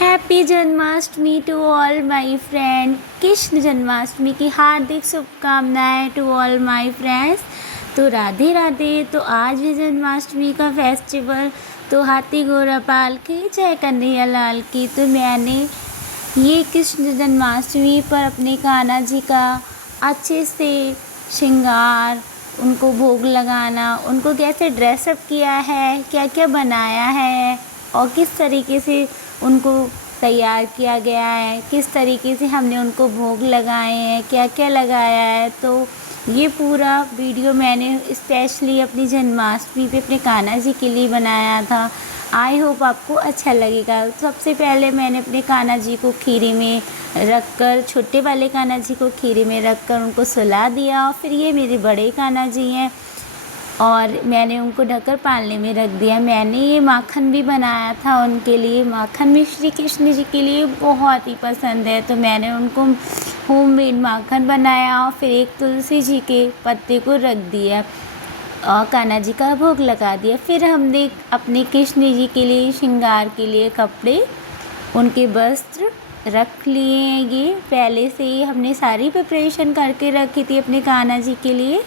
Happy Janmashtami to all my friend. Krishna Janmashtami की हार्दिक शुभकामनाएं टू ऑल माई फ्रेंड्स। तो राधे राधे। तो आज है जन्माष्टमी का फेस्टिवल। तो हाथी घोड़ा पाल की जय कन्हैया लाल की। तो मैंने ये कृष्ण जन्माष्टमी पर अपने कान्हा जी का अच्छे से श्रृंगार, उनको भोग लगाना, उनको कैसे ड्रेसअप किया है, क्या क्या बनाया है और किस तरीके से उनको तैयार किया गया है, किस तरीके से हमने उनको भोग लगाए हैं, क्या क्या लगाया है। तो ये पूरा वीडियो मैंने स्पेशली अपनी जन्माष्टमी पे अपने कान्हा जी के लिए बनाया था। आई होप आपको अच्छा लगेगा। सबसे पहले मैंने अपने कान्हा जी को खीरी में रखकर, छोटे वाले कान्हा जी को खीरी में रखकर उनको सुला दिया। और फिर ये मेरे बड़े कान्हा जी हैं और मैंने उनको ढककर पालने में रख दिया। मैंने ये माखन भी बनाया था उनके लिए। माखन भी श्री कृष्ण जी के लिए बहुत ही पसंद है, तो मैंने उनको होममेड माखन बनाया और फिर एक तुलसी जी के पत्ते को रख दिया और कान्हा जी का भोग लगा दिया। फिर हमने अपने कृष्ण जी के लिए श्रृंगार के लिए कपड़े, उनके वस्त्र रख लिए हैं। ये पहले से ही हमने सारी प्रिपरेशन करके रखी थी अपने कान्हा जी के लिए।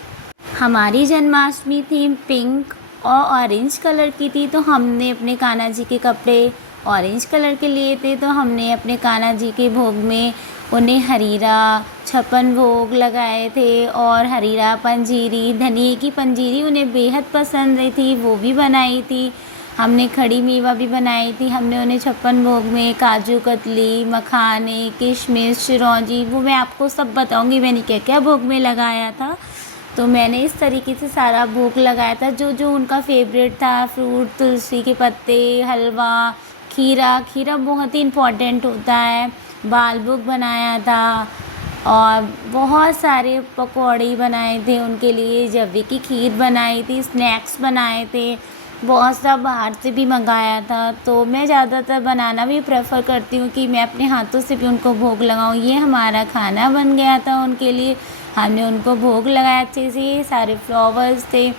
हमारी जन्माष्टमी थीम पिंक और ऑरेंज कलर की थी, तो हमने अपने कान्हा जी के कपड़े ऑरेंज कलर के लिए थे। तो हमने अपने कान्हा जी के भोग में उन्हें हरीरा, छप्पन भोग लगाए थे और हरीरा पंजीरी, धनिए की पंजीरी उन्हें बेहद पसंद आई थी, वो भी बनाई थी। हमने खड़ी मेवा भी बनाई थी। हमने उन्हें छप्पन भोग में काजू कतली, मखाने, किशमिश, चिरौंजी, वो मैं आपको सब बताऊंगी मैंने क्या क्या भोग में लगाया था। तो मैंने इस तरीके से सारा भोग लगाया था, जो जो उनका फेवरेट था। फ्रूट, तुलसी के पत्ते, हलवा, खीरा। खीरा बहुत ही इम्पॉर्टेंट होता है। बाल भोग बनाया था और बहुत सारे पकौड़े बनाए थे उनके लिए। जवे की खीर बनाई थी, स्नैक्स बनाए थे, बहुत सा बाहर से भी मंगाया था। तो मैं ज़्यादातर बनाना भी प्रेफर करती हूँ कि मैं अपने हाथों से भी उनको भोग लगाऊँ। ये हमारा खाना बन गया था उनके लिए। हमने उनको भोग लगाया अच्छे से। सारे फ्लावर्स थे।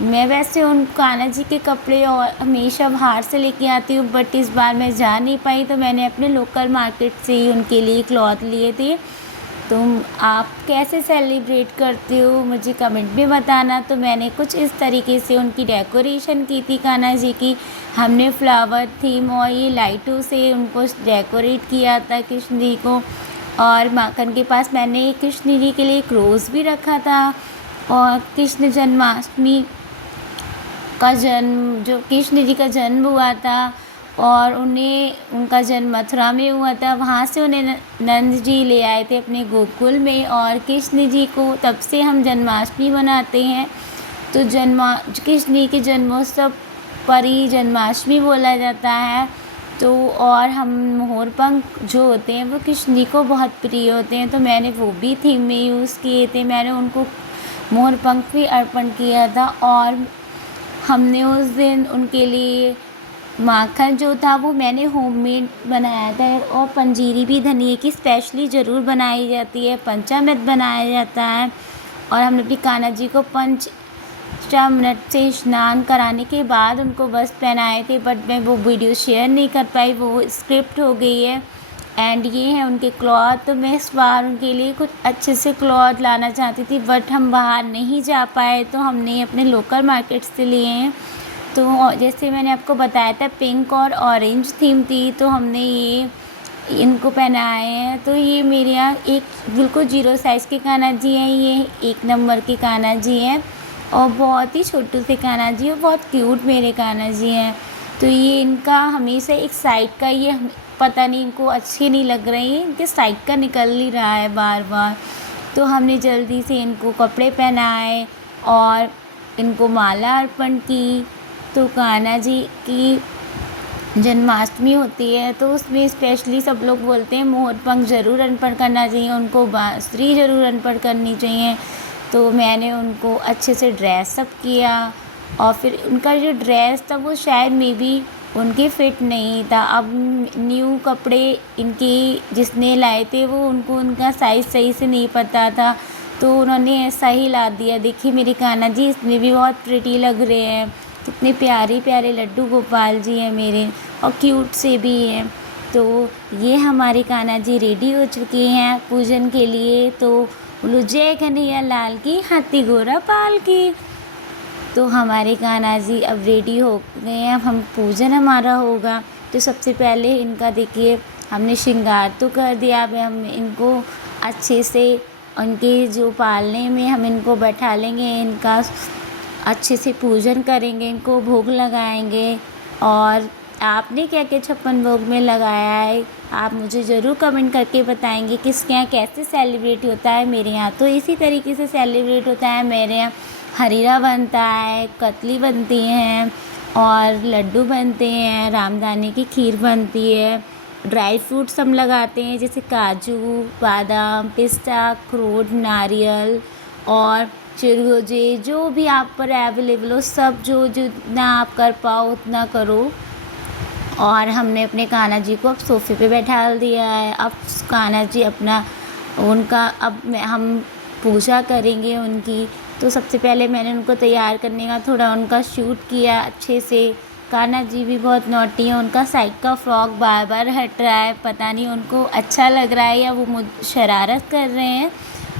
मैं वैसे उन कान्हा जी के कपड़े और हमेशा बाहर से लेके आती हूँ, बट इस बार मैं जा नहीं पाई, तो मैंने अपने लोकल मार्केट से ही उनके लिए क्लॉथ लिए थे। तुम आप कैसे सेलिब्रेट करते हो मुझे कमेंट में बताना। तो मैंने कुछ इस तरीके से उनकी डेकोरेशन की थी कान्हा जी की। हमने फ्लावर थीम और ये लाइटों से उनको डेकोरेट किया था कृष्ण जी को। और माखन के पास मैंने कृष्ण जी के लिए एक रोज़ भी रखा था। और कृष्ण जन्माष्टमी का जन्म, जो कृष्ण जी का जन्म हुआ था और उन्हें उनका जन्म मथुरा में हुआ था, वहाँ से उन्हें नंद जी ले आए थे अपने गोकुल में। और कृष्ण जी को तब से हम जन्माष्टमी मनाते हैं। तो कृष्ण जी के जन्मोत्सव पर ही जन्माष्टमी बोला जाता है। तो और हम मोरपंख जो होते हैं वो कृष्ण जी को बहुत प्रिय होते हैं, तो मैंने वो भी थीम में यूज़ किए थे। मैंने उनको मोरपंख भी अर्पण किया था। और हमने उस दिन उनके लिए माखन जो था वो मैंने होममेड बनाया था। और पंजीरी भी धनिए की स्पेशली ज़रूर बनाई जाती है, पंचामृत बनाया जाता है। और हमने अपनी कान्हा जी को पंचामृत से स्नान कराने के बाद उनको वस्त्र पहनाए थे, बट मैं वो वीडियो शेयर नहीं कर पाई, वो स्क्रिप्ट हो गई है। एंड ये है उनके क्लॉथ। तो मैं इस बार उनके लिए कुछ अच्छे से क्लॉथ लाना चाहती थी, बट हम बाहर नहीं जा पाए, तो हमने अपने लोकल मार्केट से लिए हैं। तो जैसे मैंने आपको बताया था पिंक और ऑरेंज थीम थी, तो हमने ये इनको पहनाए हैं। तो ये मेरे यहाँ एक बिल्कुल 0 साइज़ के कान्हा जी हैं, ये 1 नंबर के कान्हा जी हैं और बहुत ही छोटे से कान्हा जी और बहुत क्यूट मेरे कान्हा जी हैं। तो ये इनका हमेशा एक साइड का, ये पता नहीं इनको अच्छी नहीं लग रही है, इनके साइड का निकल ही रहा है बार बार। तो हमने जल्दी से इनको कपड़े पहनाए और इनको माला अर्पण की। तो कान्हा जी की जन्माष्टमी होती है तो उसमें स्पेशली सब लोग बोलते हैं मोरपंख ज़रूर अर्पण करना चाहिए, उनको बांसुरी ज़रूर अर्पण करनी चाहिए। तो मैंने उनको अच्छे से ड्रेसअप किया और फिर उनका जो ड्रेस था वो शायद मे बी उनके फिट नहीं था। अब न्यू कपड़े इनके जिसने लाए थे वो उनको उनका साइज़ सही से नहीं पता था, तो उन्होंने ऐसा ही ला दिया। देखिए मेरे कान्हा जी इसमें भी बहुत प्रिटी लग रहे हैं, कितने प्यारे प्यारे लड्डू गोपाल जी हैं मेरे और क्यूट से भी हैं। तो ये हमारे कान्हा जी रेडी हो चुके हैं पूजन के लिए। तो बोलो जय कन्हैया लाल की, हाथी घोड़ा पाल की। तो हमारे कान्हा जी अब रेडी हो गए हैं, अब हम पूजन हमारा होगा। तो सबसे पहले इनका देखिए हमने श्रृंगार तो कर दिया, अब हम इनको अच्छे से उनके जो पालने में हम इनको बैठा लेंगे, इनका अच्छे से पूजन करेंगे, इनको भोग लगाएंगे। और आपने क्या क्या 56 भोग में लगाया है आप मुझे ज़रूर कमेंट करके बताएंगे किसके यहाँ कैसे सेलिब्रेट होता है। मेरे यहाँ तो इसी तरीके से सेलिब्रेट होता है। मेरे यहाँ हरीरा बनता है, कतली बनती हैं और लड्डू बनते हैं, रामदाने की खीर बनती है, ड्राई फ्रूट्स हम लगाते हैं जैसे काजू, बादाम, पिस्ता, अखरोट, नारियल और चिरगोजे, जो भी आप पर अवेलेबल हो सब जो जितना आप कर पाओ उतना करो। और हमने अपने कान्हा जी को अब सोफ़े पे बैठा दिया है। अब कान्हा जी अपना उनका अब हम पूजा करेंगे उनकी। तो सबसे पहले मैंने उनको तैयार करने का थोड़ा उनका शूट किया अच्छे से। कान्हा जी भी बहुत नॉटी हैं, उनका साइड का फ्रॉक बार बार हट रहा है, पता नहीं उनको अच्छा लग रहा है या वो मुझ शरारत कर रहे हैं,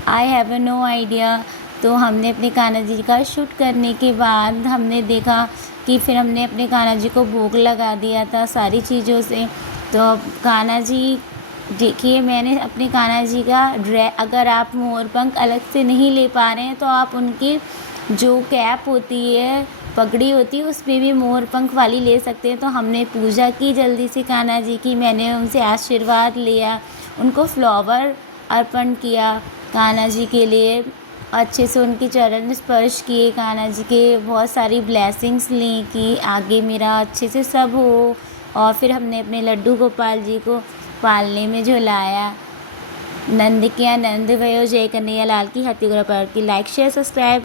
आई हैव नो आइडिया। तो हमने अपने कान्हा जी का शूट करने के बाद हमने देखा कि फिर हमने अपने कान्हा जी को भोग लगा दिया था सारी चीज़ों से। तो अब कान्हा जी देखिए मैंने अपने कान्हा जी का अगर आप मोरपंख अलग से नहीं ले पा रहे हैं तो आप उनकी जो कैप होती है, पगड़ी होती है, उसमें भी मोरपंख वाली ले सकते हैं। तो हमने पूजा की जल्दी से कान्हा जी की, मैंने उनसे आशीर्वाद लिया, उनको फ्लावर अर्पण किया कान्हा जी के लिए, अच्छे से उनके चरण स्पर्श किए, कान्हा जी के बहुत सारी ब्लेसिंग्स ली कि आगे मेरा अच्छे से सब हो। और फिर हमने अपने लड्डू गोपाल जी को पालने में झुलाया। नंद किया नंद भयो, जय कन्हैया लाल की, हाथी घोड़ा पाल की। Like share subscribe.